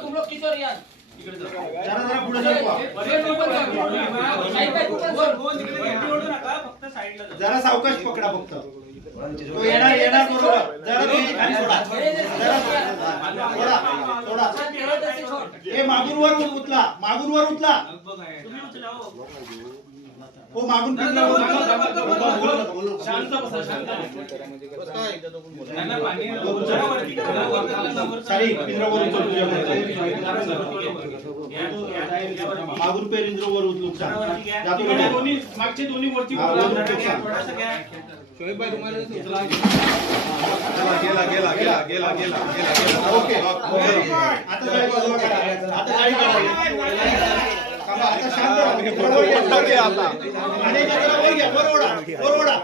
तुम लोग किशोर यार जरा पुढे सरकवा. जरा सावकाश पकडा फक्त. तो येणार बरोबर. जरा तुम्ही खाली सोडा. सोडा. हे मागून वर उचला. हो मागून शांत बसा. मागून पेरिंद्र वर उचलून मागचे दोन्ही वरती. शोएब भाई तुम्हाला गेला. ओके आता गाडी आता शांत राहा. वर ओढा.